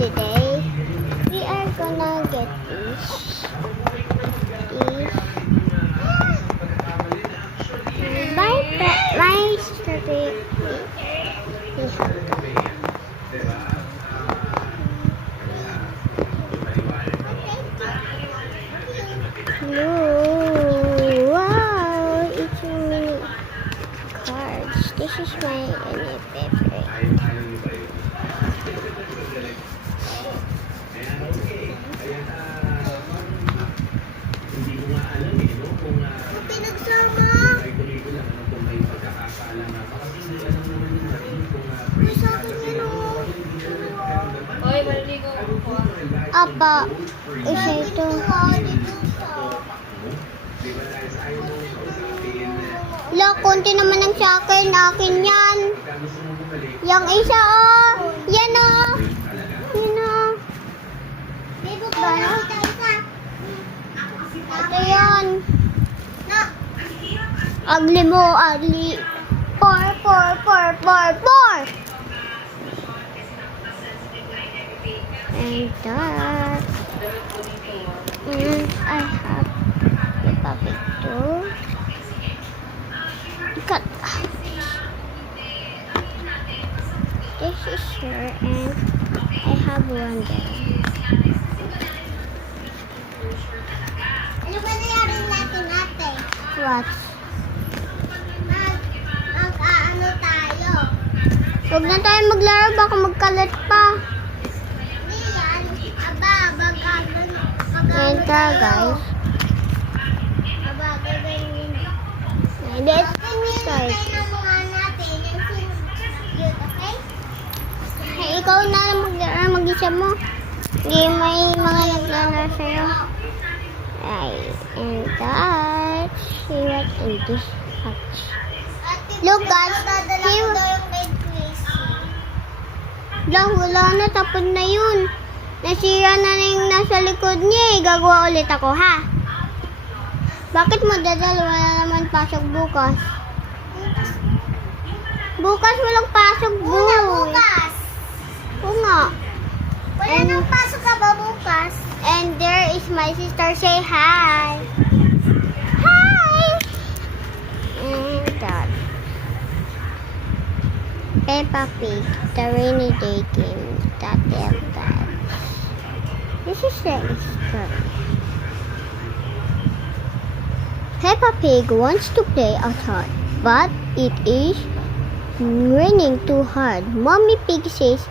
today we are gonna get this. My strawberry. Wow, it's mini cards. This is my favorite. Apa, isa ito. Look, konti naman ang sa akin. Akin yan. Yang isa, oh. Yan, oh. Yan, oh. Ito yan. Ugly mo, ugly. Four. And that. And I have the puppy too. Cut. This is her and I have one there. Ano ba nangyari natin ate? What? Mag-ano tayo? Huwag na tayo maglaro, baka magkalat pa. Hindi yan. Aba, mag-ano. And tara guys. Aba, gaganyin. And let's start. Tingnan mo nga natin. Yung cute, okay? Hey, ikaw na lang maglaro, mag-isa mo. Hindi may mga naglaro sa'yo. Right, and that. See what in this box. Look guys, Dadala see ko what. daw yung kay Chrissy. Wala na, tapon na yun. Nasira na yung nasa likod niya eh. Gagawa ulit ako, ha? Bakit mo dadala? Wala naman pasok bukas. Bukas walang pasok, Bukas. Oo nga. Wala nang pasok ka ba bukas? And there is my sister. Say hi. Hi! And that. Peppa Pig, the rainy day game. That. This is the story. Peppa Pig wants to play outside, but it is raining too hard. Mommy Pig says